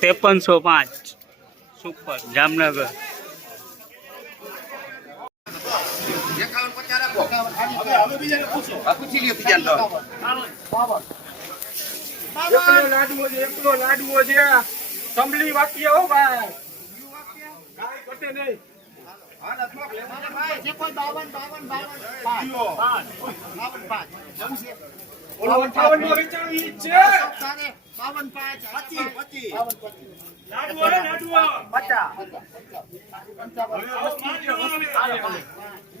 ત્રેપનસો પાંચ. સુપર જામનગર. એકાવન પચાસ રાખો. હા, પૂછી લ્યો બીજાને તો. એકલો લાડવો છે એકલો લાડવો છે સંભળી વાક્ય હો ભાઈ કાંઈ ઘટે નહીં ઓલો અઠાવન નો વેચાણ ઈ જ છે લાડવો રે લાડવો ઈરાણી કાંઈ ઘટે નહીં. લાડવો છે લાડવો દેવી હે આનો વીડિયો આખો નાખજો, હો. હા, થોડા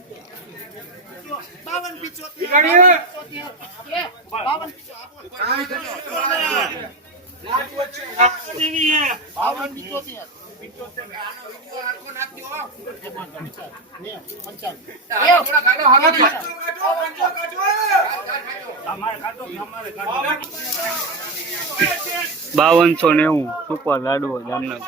બાવનસો નેવું સુપર લાડવો જામનગર.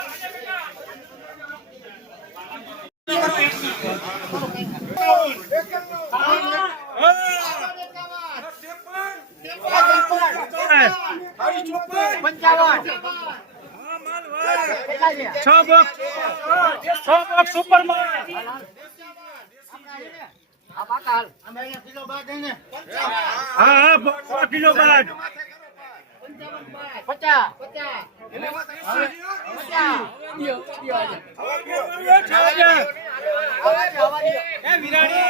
હા હા કિલો પચાસ. વિરાણી એ વિરાણી.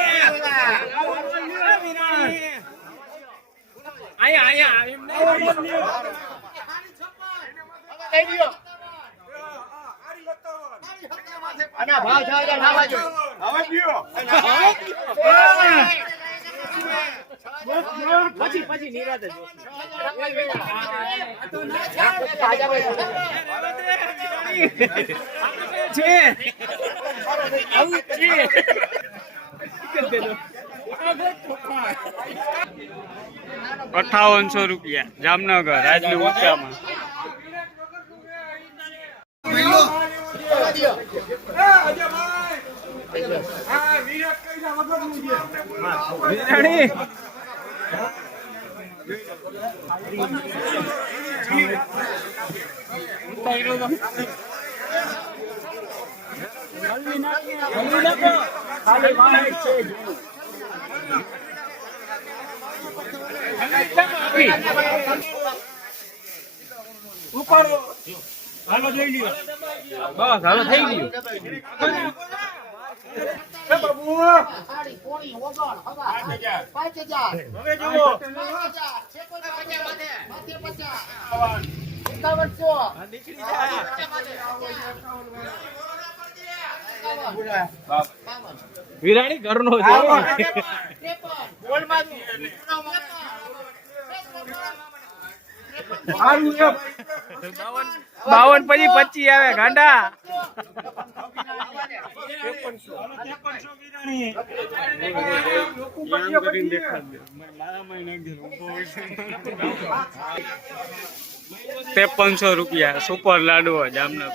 આયા આયા એમ પછી પછી નિરાતે જો છે. આવું છે અઠાવનસો રૂપિયા જામનગર રાજની ઊંચામાં. વિરાણી હાલો જોઈ લ્યો બસ હાલો થઈ ગયું બાબુ હવે જુઓ નીકળી જાય વિરાણી ઘર નો બાવન પછી પચી આવે ગાંડા. ત્રેપનસો રૂપિયા સુપર લાડવો જામનગર